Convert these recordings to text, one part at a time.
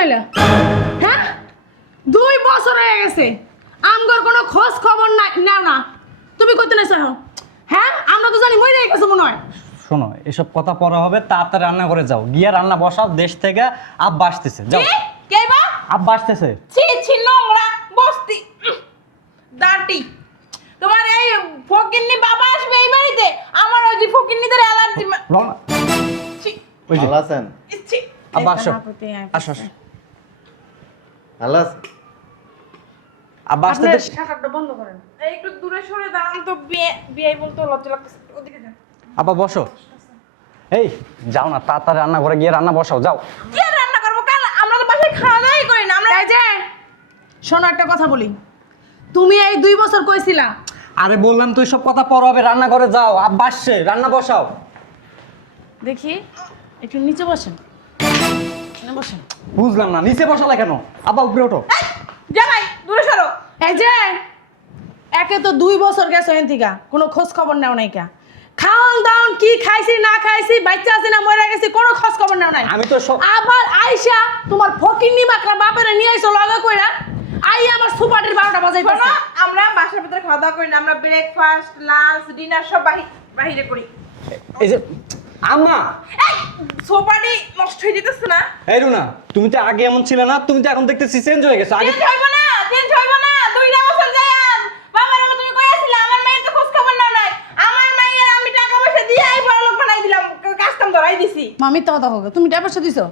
নাইলা? হ্যাঁ 2 বছর হয়ে গেছে আমগর কোনো খোঁজ খবর নাই নাও না তুমি কইতে নাইছো এখন হ্যাঁ আমরা তো জানি মরে গেছে মনে হয় শোনো এসব কথা পরে হবে তাড়াতাড়ি রান্না করে যাও গিয়ে রান্না বসাও দেশ থেকে আব্বা আসতেছে যাও কে বা আব্বা আসতেছে ছি ছি নোংরা বস্তি দাঁটি তোমার এই ফকিন্নি বাবা আসবে এই বাড়িতে আমার ওই যে ফকিন্নিদের অ্যালার্জি রওনা ছি ওই যে ভালো আছেন? ছি আব্বা আসো আসো আসো। ভালো আছেন? আব্বা আসতে আপনার দেশ শাখাটা বন্ধ করেন এই একটু দূরে সরে দাঁড়ান তো বিয়ে বলতে লজ্জা লাগতেছে ওদিকে যান আব্বা বসো এই যাও না তাড়াতাড়ি রান্না করে গিয়ে রান্না বসাও যাও কি আর রান্না করবো কাল আমরা তো বাসায় খাওয়া দাওয়াই করি না আমরা এই যে শোনো একটা কথা বলি তুমি এই 2 বছর কইছিলা আরে বললাম তো সব কথা পরে হবে রান্না করে যাও আব্বা আসছে রান্না বসাও দেখি একটু নিচে বসেন এখানে বসেন বুঝলাম না নিচে বসালে কেন আব্বা উপরে ওঠো জামাই দূরে সরো এই যে একে তো 2 বছর গেছে এন থেকে কোনো খোঁজ খবর নাও নাই কা খাওন দাওন কি খাইছি না খাইছি বাচ্চা আছে না মরে গেছি কোনো খোঁজ খবর নাও নাই আমি তো সব আবার আইসা তোমার ফকিন্নি মাকড়া বাপেরে নিয়ে আইছো লগে কইরা আই আমার সুপাটির 12টা বাজাই শোনো পারছে আমরা বাসার ভিতরে খাওয়া দাওয়া করি না আমরা ব্রেকফাস্ট লাঞ্চ ডিনার সব বাহিরে করি এই যে আম্মা এই সোপাটি নষ্ট হয়ে যেতেছে না এই রুনা তুমি তো আগে এমন ছিলে না তুমি তো এখন দেখতেছি চেঞ্জ হয়ে গেছো আগে চেঞ্জ হইব না 2টা বছর যায়াম বাবার মতো তুমি কই আছিলা আমার মায়ের তো খোঁজ খবর নাও নাই আমার মায়ের আমি টাকা পয়সা দিয়ে এই বড় লোক বানাই দিলাম কাজ কাম ধরাই দিছি মামি তো কথা হোক তুমি টাকা দিছো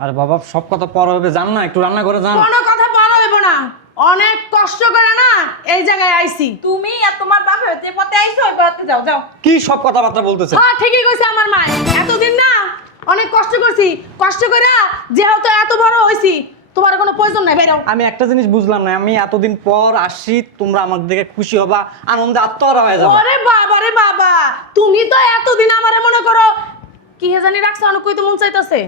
আরে বাবা সব কথা পরে হবে জান না একটু রান্না করে যান কোনো কথা বলা হইব না অনেক কষ্ট করে না এই জায়গায় আইছি তুমি আর তোমার বাপ যে পথে আইছো ওই পথে যাও যাও কি সব কথাবার্তা বলতেছে হ্যাঁ ঠিকই কইছে আমার মা এতদিন না অনেক কষ্ট করছি কষ্ট কইরা যেহেতু এত বড় হইছি তোমার কোনো প্রয়োজন নাই বেরো আমি একটা জিনিস বুঝলাম না আমি এতদিন পর আসছি তোমরা আমার দিকে খুশি হবা আনন্দে আত্মহারা হয়ে যাবে ওরে বাবা রে বাবা তুমি তো এতদিন আমারে মনে করো কি হে জানি রাখছো অনেক কইতে মন চাইতাছে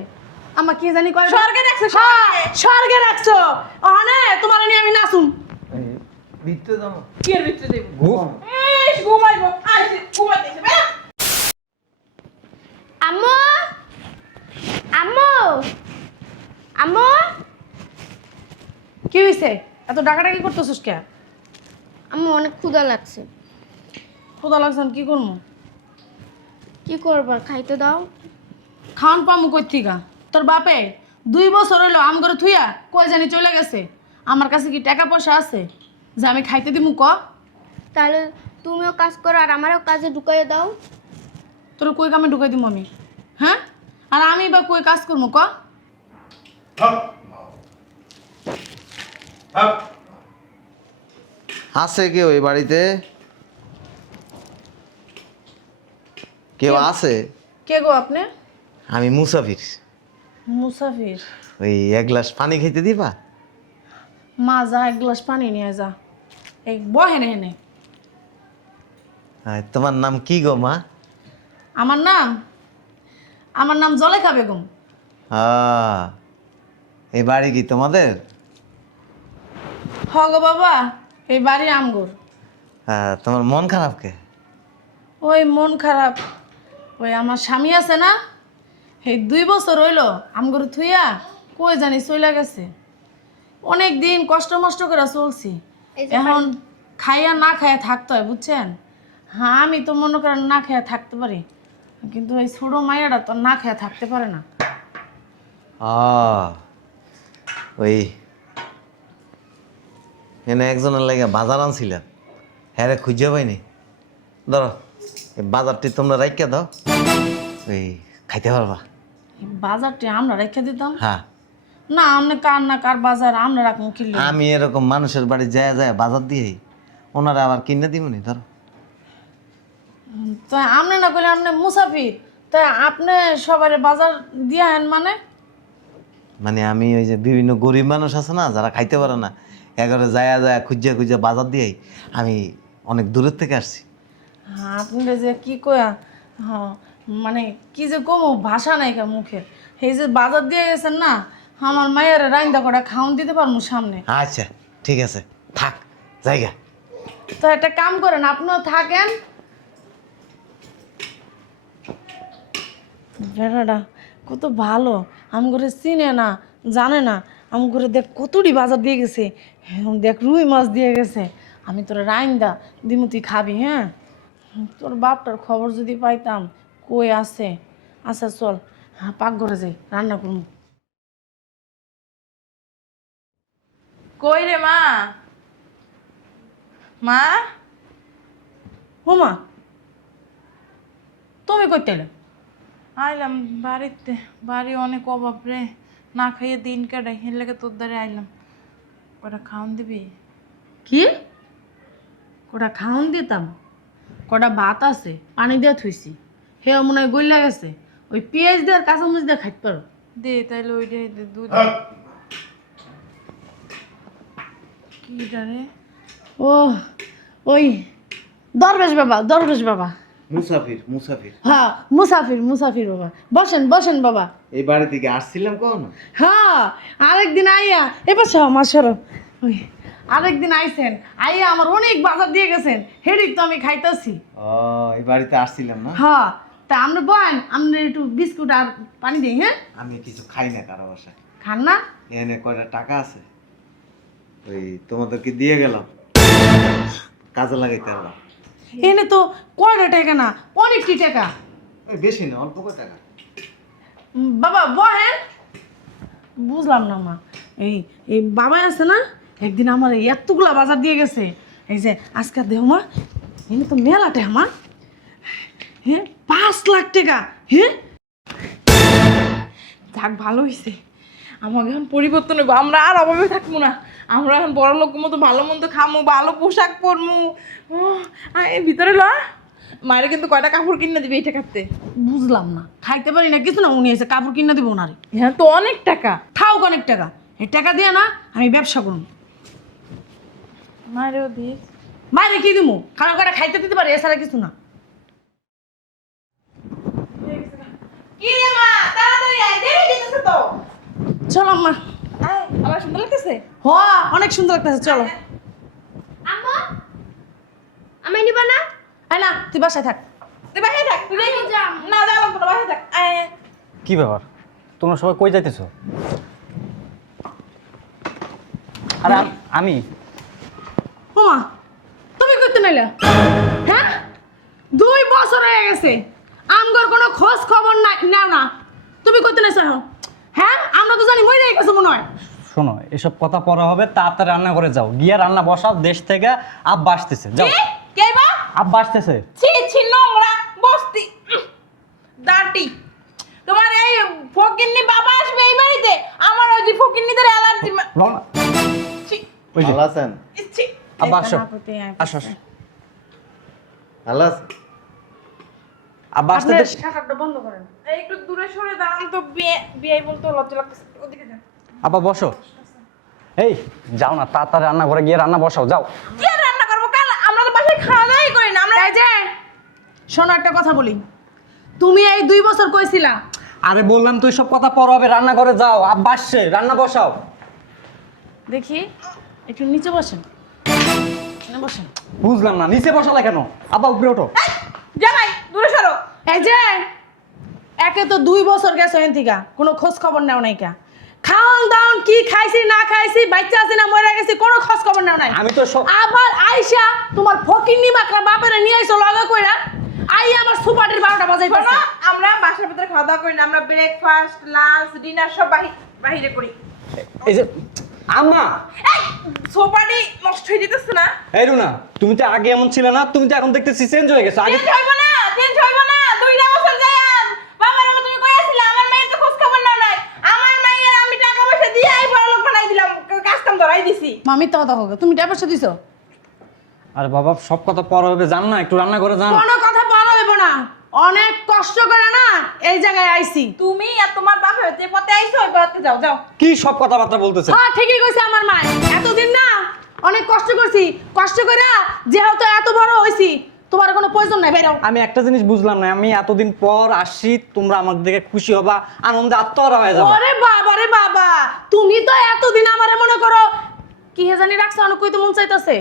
আমার কি জানি কয় স্বর্গে রাখছো, হ্যাঁ, স্বর্গে। স্বর্গে রাখছো অনে তোমার নিয়ে আমি নাচুম ভিতরে যাবো। কি এর ভিতরে দেব ঘুম। ইস ঘুমাইবো আইছে ঘুমাইতেছে বেরা আম্মু আম্মু আম্মু কি হইছে এত ডাকাডাকি করতেছিস কে আম্মু অনেক ক্ষুধা লাগছে খোদা লাগছেন কি করবো কি করবার খাইতে দাও খাওয়ান পামু কই থিকা তোর বাপে 2 বছর হইলো আম করে থুইয়া কই জানি চলে গেছে আমার কাছে কি টাকা পয়সা আছে যে আমি খাইতে দিমু ক তাহলে তুমিও কাজ করো আর আমারও কাজে ঢুকাইয়ে দাও তোর কই কামে ঢুকাই দিমু আমি হ্যাঁ আর আমি বা কই কাজ করবো ক আছে কেউ এই বাড়িতে? কেউ আছে? কে গো আপনি আমি মুসাফির। মুসাফির ওই 1 গ্লাস পানি খেতে দিবা? মা যা 1 গ্লাস পানি নিয়ে যা এই বহেনে হেনে তোমার নাম কি গো মা? আমার নাম জলেখা বেগম এই বাড়ি কি তোমাদের? হ গো বাবা এই বাড়ি আমগুর তোমার মন খারাপ কে? ওই মন খারাপ ওই আমার স্বামী আছে না এই 2 বছর হইলো আমগুর থুইয়া কই জানি চইলা গেছে অনেক দিন কষ্ট মষ্ট করে চলছি এই যে এখন খাইয়া না খাইয়া থাকতে হয় বুঝছেন হ্যাঁ আমি তো মনে করেন না খাইয়া থাকতে পারি কিন্তু এই ছোট মাইয়াটা তো না খাইয়া থাকতে পারে না ওই এনে একজনের লাগে বাজার আনছিলেন হ্যাঁ রে খুঁজে পাইনি ধরো এই বাজারটি তোমরা রাইখা দাও ওই খাইতে পারবা। এই বাজারটি আমরা রেখে দিতাম হ্যাঁ না আপনি কার না কার বাজার আমরা রাখুন কিনলে আমি এরকম মানুষের বাড়ি যায় যায় বাজার দিয়েই ওনারা আবার কিনে দিবনি ধরো। তো আপনি না করলে আপনি মুসাফির তাই আপনি সবাই বাজার দিয়ে আনেন মানে আমি ওই যে বিভিন্ন গরিব মানুষ আছে না যারা খাইতে পারে না এগারে যায় যায় খুঁজে খুঁজে বাজার দিয়েই আমি অনেক দূরের থেকে আসছি। হ্যাঁ আপনি যে কি কয়া হ্যাঁ মানে কি যে কমো ভাষা নাই কা মুখে এই যে বাজার দিয়ে গেছেন না আমার মায়ের রাইন্দা করা খাওন দিতে পারবো সামনে আচ্ছা ঠিক আছে থাক জায়গা। তো একটা কাম করেন আপনিও থাকেন বেড়াটা কত ভালো, আম করে চিনে না, জানে না। আম করে দেখ কতটি বাজার দিয়ে গেছে, দেখ রুই মাছ দিয়ে গেছে। আমি তোর রাইন্দা দিমু, তুই খাবি। হ্যাঁ, তোর বাপটার খবর যদি পাইতাম কই আছে। আচ্ছা চল, হ্যাঁ পাকঘরে যাই, রান্না করবো। কই রে মা? মা, ও মা, তুমি কইতে এলে? আইলাম বাড়িতে, বাড়ি অনেক অভাব রে, না খাইয়ে দিন কাটাই, এর লেগে তোর দ্বারে আইলাম। ওটা খাওয়ান দিবি? কি কটা খাওন দিতাম? কটা ভাত আছে, পানি দিয়ে থুইছি, হে মনে হয় গইলা গেছে। ওই পেঁয়াজ দিয়ে আর কাঁচামরিচ দিয়ে খাইতে পারো। দে তাইলে ওইটাই দে, দুধ। কিটা রে? ও ওই দরবেশ বাবা, দরবেশ বাবা। মুসাফির মুসাফির। হ্যাঁ মুসাফির, মুসাফির বাবা। বসেন বসেন বাবা। এই বাড়ি থেকে আসছিলাম কখনো? হ্যাঁ আরেকদিন আইয়া এবার সহ আমার সরো। ওই আরেকদিন আইছেন, আইয়া আমার অনেক বাজার দিয়ে গেছেন, হেডি তো আমি খাইতেছি। ও, এই বাড়িতে আসছিলাম না? হ্যাঁ, তা আমরা বলেন আমরা একটু বিস্কুট আর পানি দিই। হ্যাঁ, আমি কিছু খাই না কারো বাসায়। খান না? এখানে কয়টা টাকা আছে, ওই তোমাদেরকে দিয়ে গেলাম, কাজে লাগাইতে পারবা। এনে তো কয়টা টাকা না, অনেকটি টাকা। এই বেশি না, অল্প কয় টাকা। বাবা বহেন। বুঝলাম না মা, এই এই বাবা আছে না, একদিন আমার এই এতগুলা বাজার দিয়ে গেছে। এই যে আজকে দেহ মা, এনে তো মেলা টাকা মা। হ্যাঁ 5 লাখ টাকা। হ্যাঁ যাক ভালো হয়েছে, আমাকে এখন পরিবর্তন হইব, আমরা আর অভাবে থাকবো না। আমরা এখন বড় লোক মতো ভালো মন্দ খামু, ভালো পোশাক পরমু। এই ভিতরে ল, মায়ের কিন্তু কয়টা কাপড় কিনে দিবে এই টাকাতে। বুঝলাম না, খাইতে পারি না কিছু না, উনি এসে কাপড় কিনে দিব ওনারে। হ্যাঁ তো অনেক টাকা। খাও অনেক টাকা, এই টাকা দিয়ে না আমি ব্যবসা করুন। মায়েরও দিস। বাইরে কি দিব, খানা করে খাইতে দিতে পারি, এছাড়া কিছু না। কি রে মা, তাড়াতাড়ি আয়, দেরি দিতেছে তো। চলো আম্মা। আয়, আমার সুন্দর লাগতেছে। হ, অনেক সুন্দর লাগতেছে, চলো। আম্মা আমায় নিবা না? আয় না, তুই বাসায় থাক। তুই বাসায় থাক, তুই আমি যাম। না যাওয়া লাগবে না, বাসায় থাক। আয় আয়। কি ব্যাপার, তোমরা সবাই কই যাইতেছো? আরে আমি ওমা, তুমি করতে নাইলা? হ্যাঁ 2 বছর হয়ে গেছে, আমগর কোনো খোঁজ খবর নাই, নাও না। তুমি করতে নাইছো এখন? হ্যাঁ আমরা তো জানি মরে গেছে মনে হয়। শোনো, এসব কথা পরে হবে, তাড়াতাড়ি রান্না করে যাও, গিয়ে রান্না বসাও, দেশ থেকে আব্বা আসতেছে, যাও। কি? কে বা? আব্বা আসতেছে। ছি ছি, নোংরা বস্তি, দাঁটি। তোমার এই ফকিন্নি বাবা আসবে এই বাড়িতে, আমার ওই যে ফকিন্নিদের অ্যালার্জি। রওনা। ছি ওই যে ভালো আছেন? ছি। আব্বা আসো, না করতে আয়। আসো আসো। ভালো আছেন? আব্বা আসতে আপনার দে- শাটারটা বন্ধ করেন। এই একটু দূরে সরে দাঁড়ান তো, বিয়ে বলতে লজ্জা লাগতেছে, ওদিকে যান। আব্বা বসো। এই যাও না, তাড়াতাড়ি রান্না করে গিয়ে রান্না বসাও, যাও। কি আর রান্না করবো কাল? আমরা তো বাসায় খাওয়া দাওয়াই করি না আমরা। এই যে শোনো, একটা কথা বলি, তুমি এই 2 বছর কইছিলা। আরে বললাম তো সব কথা পরে হবে, রান্না করে যাও, আব্বা আসছে, রান্না বসাও। দেখি একটু নিচে বসেন, এখানে বসেন। বুঝলাম না, নিচে বসালে কেন? আব্বা উপরে ওঠো। জামাই দূরে সরো। এই যে একে তো 2 বছর গেছে এখান থেকে, কোনো খোঁজ খবর নাও নাই কা। খাওন দাওন কি খাইছি না খাইছি, বাচ্চা আছে না মরে গেছি, কোনো খোঁজ খবর নাও নাই। আমি তো সব আবার আইসা তোমার ফকিন্নি মাকড়া বাপেরে নিয়ে আইছো লগে কইরা, আই আমার সুপাটির 12টা বাজাইতাছে। শোনো, আমরা বাসার ভিতরে খাওয়া দাওয়া করি না, আমরা ব্রেকফাস্ট লাঞ্চ ডিনার সব বাহিরে করি। এই যে আম্মা, এই সোপাটি নষ্ট হয়ে যেতেছে না? এই রুনা, তুমি তো আগে এমন ছিলে না, তুমি তো এখন দেখতেছি চেঞ্জ হয়ে গেছো। আগে চেঞ্জ হইব না, চেঞ্জ হইব না। 2টা বছর যাইয়াম বাবার আমার তুমি কই আছিলা? আমার মায়ের তো খোঁজ খবর নাও নাই। আমার মায়ের আমি টাকা পয়সা দিয়ে এই বড় লোক বানাই দিলাম, কাজ কাম ধরাই দিছি। মামি তো কথা হোক, তুমি টাকা দিছো? আরে বাবা, সব কথা পরে হবে, জান না, একটু রান্না করে যান। কোনো কথা বলা হইব না, অনেক কষ্ট করে না এই জায়গায় আইছি। তুমি আর তোমার বাপ যে পথে আইছো ওই পথে যাও যাও। কি সব কথাবার্তা বলতেছে? হ্যাঁ ঠিকই কইছে আমার মা, এতদিন না অনেক কষ্ট করছি, কষ্ট করে যেহেতু এত বড় হইছি, তোমার কোনো প্রয়োজন নাই, বেরো। আমি একটা জিনিস বুঝলাম না, আমি এতদিন পর আসছি, তোমরা আমার দিকে খুশি হবা, আনন্দে আত্মহারা হয়ে যাবে। ওরে বাবা রে বাবা, তুমি তো এতদিন আমারে মনে করো কি হে জানি রাখছো, অনেক কইতে মন চাইতেছে।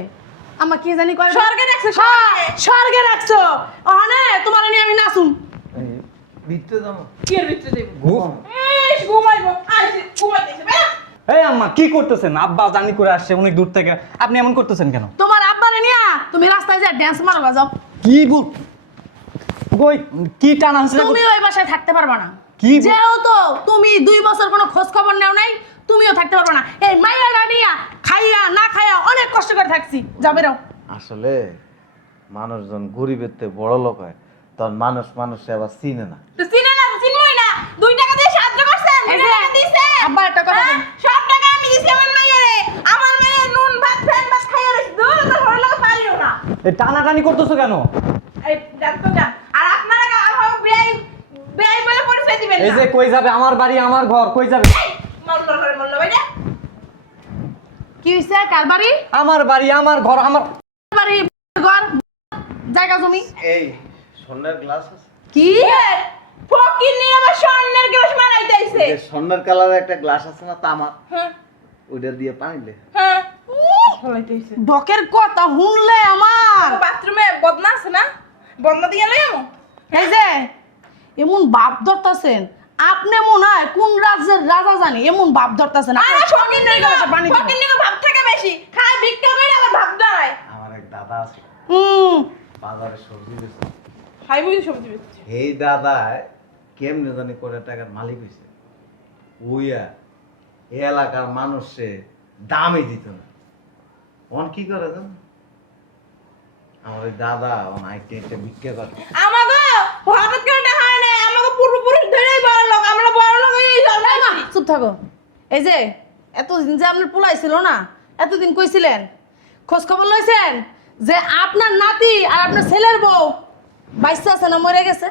আমার কি জানি কয় স্বর্গে রাখছো, হ্যাঁ, স্বর্গে। স্বর্গে রাখছো। ওখানে তোমার নিয়ে আমি নাচুম। ভিতরে যাবো। কি এর ভিতরে দেব ঘুম। ঘুমাইবো আইছে ঘুমাইতেছে বেরা এই আম্মা কি করতেছেন? আব্বা জানি করে আসছে অনেক দূর থেকে, আপনি এমন করতেছেন কেন? তোমার আব্বারে নিয়া তুমি রাস্তায় যা ড্যান্স মারবা যাও। কি বল কই কি টানা হচ্ছে? তুমি ওই বাসায় থাকতে পারবা না। কি বল- যেহেতু তুমি 2 বছর কোনো খোঁজ খবর নেও নাই, তুমিও থাকতে পারবা না। এই মাইয়াটা নিয়া খাইয়া না খাইয়া অনেক কষ্ট করে থাকছি, যাবে রাও। আসলে মানুষজন গরিবের থেকে বড় লোক হয়, তখন মানুষ আবার চিনে না। তো চিনে না তো চিনমই না 2 টাকা দিয়ে সাহায্য করছেন 2 টাকা দিছে আব্বা একটা কথা বল। সব টাকা আমি দিছি আমার মাইয়ারে আমার মাইয়া নুন ভাত ফ্যান ভাত খাইয়া রইছে দুধ তো ঘরে লাগা পারিও না এই টানাটানি করতেছো কেন? এই ডাক্তার যান আর আপনারা আমার বেআই বলে পরিচয় দিবেন এই না যে কই যাবে? আমার বাড়ি আমার ঘর, কই যাবে? মল্ল করে মল্ল ভাইরা কি হইছে? কার বাড়ি? আমার বাড়ি আমার ঘর আমার। বাড়ি, ঘর, জায়গা জমি। এই স্বর্ণের গ্লাস আছে, কি? ফকির নিয়ে আমার স্বর্ণের গ্লাস মারাইতে আইছে যে স্বর্ণের কালারের একটা গ্লাস আছে না তামার, হ্যাঁ ওইটা দিয়ে পানি দে। হ্যাঁ ফলাইতে আইছে বকের কথা শুনলে আমার বাথরুমে বদনা আছে না বদনা দিয়ে লই আমো এই যে এমন বাপ ধরতাছেন আপনি, মনে হয় কোন রাজ্যের রাজা জানি এমন বাপ ধরতাছেন। আরে ফকির নিয়ে ভাব থাকে বেশি খায় ভিক্ষা করে আবার ভাব দাঁড়ায় আমার এক দাদা আছে, বাজারে সবজি বেচে। খাই বুঝি সবজি বেচছে এই দাদা কেমনে জানি করে টাকার মালিক হয়েছে, ওইয়া এই এলাকার মানুষে দামই দিত না। অন কি করে জানো, আমার ওই দাদা অন আইটে আইটে ভিক্ষা করে। আমাগো হঠাৎ করে দেখা হয় না আমাগো পূর্বপুরুষ ধরেই বড় লোক আমরা বড় লোক হয়েই জন্মাইছি চুপ থাকো। এই যে এতদিন যে আপনার পোলাই ছিল না, এতদিন কইছিলেন, খোঁজ খবর লইছেন যে আপনার নাতি আর আপনার ছেলের বউ বাইসা আছে না মরে গেছে?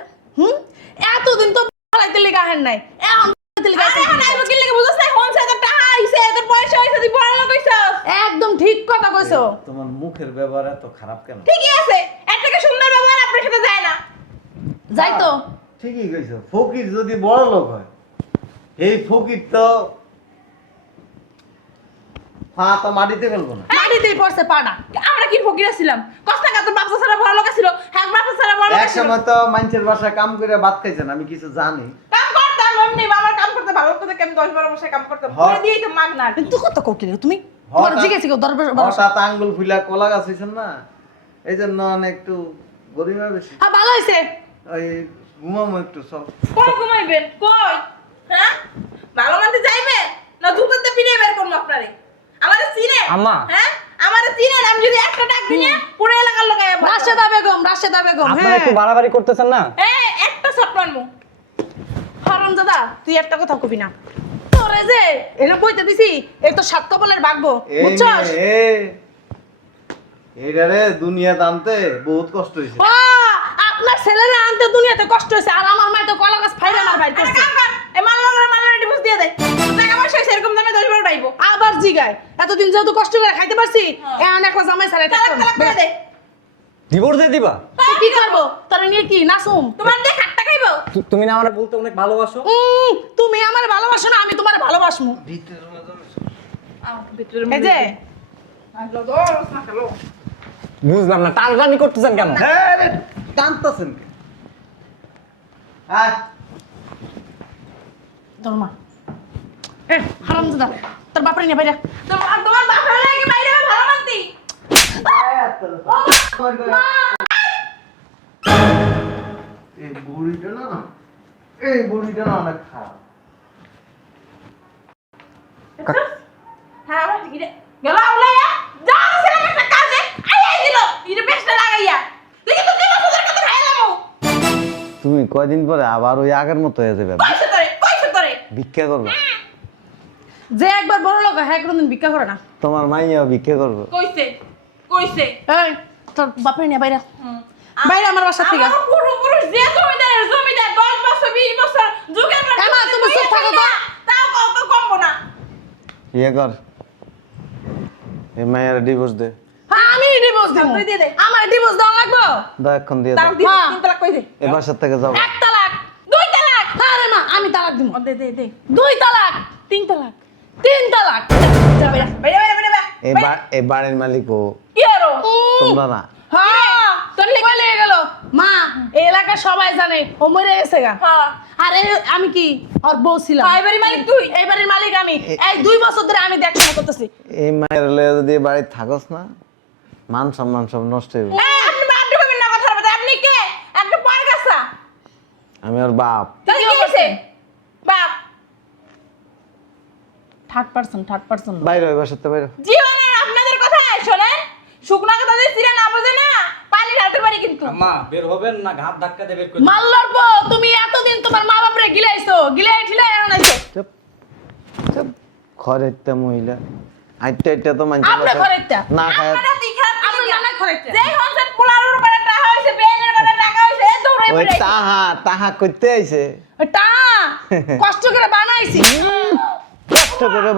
এতদিন তো পালাইতে লেগে আহেন নাই, এখন পালাইতে লেগে আরে আইছেন এখন কি আইবো লিগা? কি লাগে বুঝছস না কোন সাইডে টাকা আইছে তোর পয়সা হইছে তুই বড় লোক হইছস একদম ঠিক কথা কইছো। তোমার মুখের ব্যবহার এত খারাপ কেন? ঠিকই আছে এর থেকে সুন্দর ব্যবহার আপনার সাথে যায় না যাই তো ঠিকই কইছো, ফকির যদি বড় লোক হয়, এই ফকির তো পা তো মাটিতে ফেলবো না। মাটিতেই পড়ছে পাড়া। আমরা কি ফকির ছিলাম কষ্ট না তোর বাপসা ছাড়া বড় লোক ছিল হ্যাঁ বাপসা ছাড়া বড় লোক এক ছিল সময় তো মানুষের বাসায় কাম করে ভাত খাইছেন, আমি কিছু জানি। কাম করতাম এমনি আমার কাম করতে ভালো করতে কেমন 10-12 বছর কাম করতাম হ্যাঁ। করে দিয়েই তো মাগ না কিন্তু কত কোকিলে তুমি তোমার জিজ্ঞেস করো দরবার। হঠাৎ আঙ্গুল ফুলা কলা গাছ হয়েছেন না, এই জন্য অনেক একটু গরিব বেশি। হ্যাঁ ভালো হয়েছে। ওই ঘুমামো একটু সব। কই ঘুমাইবেন কই হ্যাঁ ভালো মানতে যাইবে না দুধতে পিড়ে বের করব আপনারে আমারে চিনে আম্মা। হ্যাঁ আমারে চিনে আমি যদি একটা ডাক দিই না পুরো এলাকার লোক আইবা রাশেদা বেগম, রাশেদা বেগম। আপনারা হ্যাঁ একটু বাড়াবাড়ি করতেছেন না? একটা শট মারমু হারাম দাদা তুই একটা কথা কবি না। তোরে যে এটা বইতে দিছি এই তো সাত কপালের ভাগবো, এই বুঝছস? এইটারে দুনিয়া আনতে বহুত কষ্ট হয়েছে। আপনার ছেলেরা আনতে দুনিয়াতে কষ্ট হয়েছে আর আমার মাই তো কলা গাছ ফাইরা আমার বাইর আরে করছে। কাম কর এই মাল্লার ডিভোর্স দিয়ে দে টাকা পয়সা এরকম দামে 10 বার পাইবো আবার জিগায় এতদিন যেহেতু কষ্ট করে খাইতে পারছি এখন একলা জামাই ছাড়াই তালাক থাকতাম তালাক করে দে ডিভোর্স দিয়ে দিবা? কি করবো তোরা নিয়ে কি নাচুম? তোমার দিয়ে খাট্টা খাইবো তুমি না আমরা বলতে অনেক ভালোবাসো। তুমি আমার ভালোবাসো না আমি তোমার ভালোবাসমু। ভিতরে রুমে যাবে। আমাকে ভিতরে এই যে আসলো দোস না খেলো বুঝলাম না টানটানি করতেছেন কেন? হ্যাঁ রে, টানতাছেন কে? হ্যাঁ তোর মা হারাম দাদা তোর বাপরে নিয়ে বাইরে। তোমার বাপের লাগে বাইরে ভালো মানতি এই বুড়িটা না, এই বুড়িটা না অনেক খারাপ। হ্যাঁ আমার টিকিটে গেল আউলাইয়া যা ছেলে একটা কাজে আই দিল ইরে বেশটা লাগাইয়া দেখি তো কেন তোদের কথা খাইলামু তুমি কয়দিন পরে আবার ওই আগের মতো হয়ে যাবে, কইছে তোরে ভিক্ষা করবে। যে একবার বড় লোক হয় হ্যাঁ কোনোদিন ভিক্ষা করে না। তোমার মাইয়া ভিক্ষা করবে। কইছে এই তোর বাপরে নিয়ে বাইরে বাইরে আমার বাসা থেকে। আমার পুরুষ যে জমিদার 10 বছর 20 বছর যুগের পর এমা, তুমি চুপ থাকো তো। তাও কমবো না ইয়ে কর, এই মায়ের ডিভোর্স দে। হ্যাঁ আমি ডিভোর্স দেব। তুই দিয়ে দে। আমার ডিভোর্স দেওয়া লাগবে। দাও এখন দিয়ে তাও দাও, দি হ্যাঁ। 3 তালাক কই দে এই বাসার থেকে যাবো। 1 তালাক 2 তালাক আরে মা আমি তালাক দিব। দে 2 তালাক 3 তালাক 3 তালাক যা বাইরে। বাইরে এই বাড়ির মালিক ও, কি আরো তোমরা না। হ্যাঁ তোর কই লেগে গেল মা এই এলাকার সবাই জানে ও মরে গেছে গা হ্যাঁ আর আমি কি ওর বউ ছিলাম এই বাড়ির মালিক তুই এই বাড়ির মালিক আমি এই 2 বছর ধরে আমি দেখাশোনা করতেছি এই মায়ের লয়ে যদি বাড়ি থাকস না মান সম্মান সব নষ্ট হয়ে যাবে। এই আপনি বাপ ঢুকাবেন না কথা বলতে আপনি কে একটা পার গাছা আমি ওর বাপ। তাহলে কি হইছে বাপ থার্ড পারসন বাইরে ওই বাসাতে বাইরে। জীবনে আপনাদের কথা শোনেন শুকনা কথা যে চিরা না বোঝে না পানির হাতের বাড়ি কিন্তু আম্মা বের হবেন না ঘাট ধাক্কা দিয়ে বের করে মাল্লার পো তুমি এতদিন তোমার মা বাপরে গিলাইছো গিলাই ঠিলাই আনাইছো চুপ চুপ খরেরটা মহিলা আইটা আইটা তো মানছে আপনি খরেরটা? না খায়। আপনারা তুই খারাপ আমরা আপনি নানা খরেরটা। যে হনসেট পোলারের উপরে টাকা হইছে বেনের উপরে টাকা হইছে দৌড়ে ওই পড়ে তাহা তাহা করতে আইছে টা কষ্ট করে বানাইছি কষ্ট করে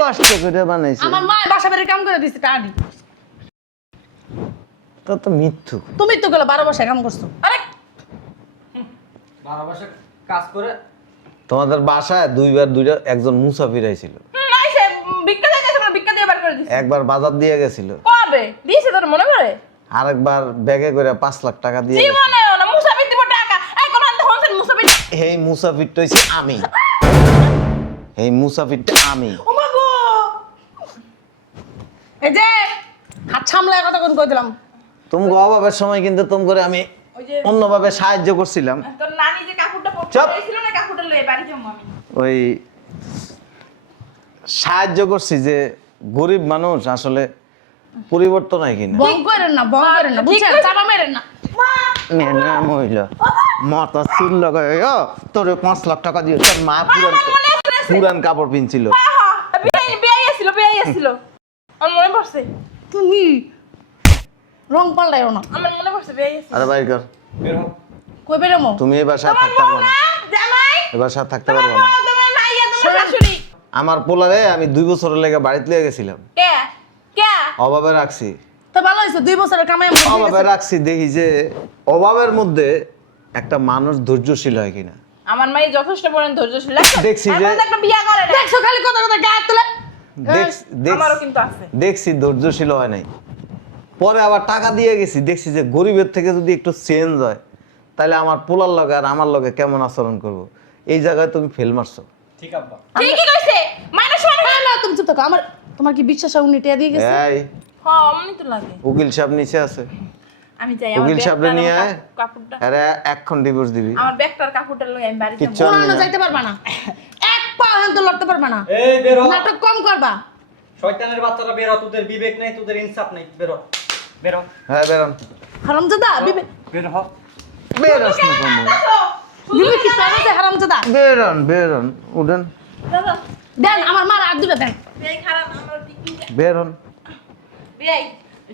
কষ্ট করে বানাইছে। আমার মা বাসা বাড়ির কাম করে দিছে টাডি তো তো মিথ্যু। তুমি তো গেলে 12 বছর কাম করছো আরে 12 বছর কাজ করে তোমাদের বাসায় দুইটা একজন মুসাফির আইছিল, আইছে ভিক্ষা দিতেছে মানে ভিক্ষা দিয়ে বার করে দিছে একবার বাজার দিয়ে গেছিল, কবে দিছে তোর মনে করে আরেকবার ব্যাগে করে 5 লাখ টাকা দিয়ে গেছিল। জীবনে না মুসাফির দিব টাকা এই কোন আনতে হনসেট মুসাফির এই মুসাফিরটা হইছে আমি, এই মুসাফিরটা আমি। ও মা গো এই যে হাত সামলায় কথা কোন কই দিলাম তুমি অভাবের সময় কিন্তু তুমি করে আমি ওই যে অন্যভাবে সাহায্য করছিলাম। তোর নানি যে কাপড়টা পরতে চুপ। চাইছিল না কাপড়টা লয়ে বাড়ি যাবো আমি ওই সাহায্য করছি যে গরিব মানুষ আসলে পরিবর্তন হয় কিনা। বং করেন না বুঝছেন চাপা মেরেন না মেনা মহিলা মাথা চুল লাগায় তোরে 5 লাখ টাকা দিয়ে তোর মা পুরান কাপড় পিনছিল। বিয়ে আসছিল আমার মনে পড়ছে তুমি রং পাল্টাইও না আমার মনে পড়ছে বিয়ে আসছিল আরে ভাই কর, বের হও কই বেরোমো তুমি এই বাসায় থাকতে পারবে না, জামাই এই বাসায় থাকতে পারবে না। তোমার মাইয়া তোমার শাশুড়ি আমার পোলারে আমি 2 বছরের লেগে বাড়িতে লিয়ে গেছিলাম, কে কে অভাবে রাখছি, তো ভালো হইছে 2 বছরের কামাই আমার অভাবে রাখছি, দেখি যে অভাবের মধ্যে একটা মানুষ ধৈর্যশীল হয় কিনা। আমার মাই যথেষ্ট পরিমাণ ধৈর্যশীল দেখছি যে- এখন একটা বিয়া করে না দেখছো খালি কথা গায়ে তোলে আমারও কিন্তু আছে দেখছি ধৈর্যশীল হয় নাই, পরে আবার টাকা দিয়ে গেছি, দেখছি যে গরিবের থেকে যদি একটু চেঞ্জ হয় তাহলে আমার পোলার লগে আর আমার লগে কেমন আচরণ করব। এই জায়গায় তুমি ফেল মারছো। ঠিক আব্বা ঠিকই কইছে মানুষ মানে না না তুমি চুপ থাকো আমার তোমার কি বিশ্বাস হয় উনি টিয়া দিয়ে গেছে এই হ্যাঁ অমনি তো লাগে উকিল সাহেব নিচে আছে, আমি যাই উকিল সাহেবরে নিয়ে আয়, কাপড়টা আরে এখন ডিভোর্স দিবি। আমার ব্যাগটার কাপড়টা লই আমি বাড়ি কিচ্ছু যাবো আনবি কোন না। যাইতে পারবা না এক পা হান তো লড়তে পারবা না এই বের হ নাটক কম করবা শয়তানের বাচ্চারা বের হ, তোদের বিবেক নাই, তোদের ইনসাফ নাই, বের হ বের হ হ্যাঁ বেরোন, হারামজাদা বিবে বের হ বেরোস না কোনো, বিবে কি চাইছে হারামজাদা বেরোন উঠেন, দাদা দেন আমার মার আর দুটো দেন বেই খারাপ আমার টিকি বেরোন। বেই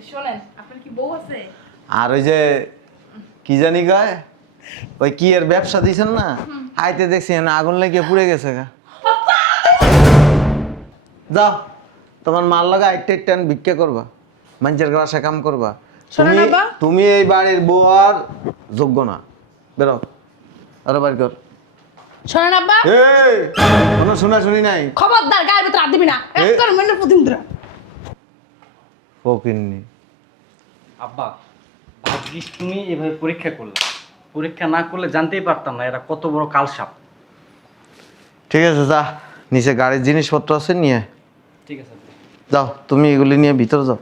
শুনেন আপনার কি বউ আছে আর ওই যে কি জানি গায় ওই কি এর ব্যবসা দিছেন না, আইতে দেখছি না আগুন লেগে পুড়ে গেছে গা। যাও তোমার মাল লাগা আইটে টান ভিক্ষা করবা, মানুষের বাসায় কাম করবা। শোনো তুমি না বা? তুমি এই বাড়ির বউ আর যোগ্য না, বেরো। আরে বাড়ি কর। শোনেন আব্বা এই কোনো শোনা শুনি নাই, খবরদার গায়ের ভিতরে হাত দিবি না এ- এক মিনিট প্রতিদিন ফকিন্নি। আব্বা ভাগ্যিস তুমি এভাবে পরীক্ষা করলে, পরীক্ষা না করলে জানতেই পারতাম না এরা কত বড় কালসাপ। ঠিক আছে যা, নিচে গাড়ির জিনিসপত্র আছে নিয়ে ঠিক আছে আব্বা। যাও, তুমি এগুলি নিয়ে ভিতরে যাও।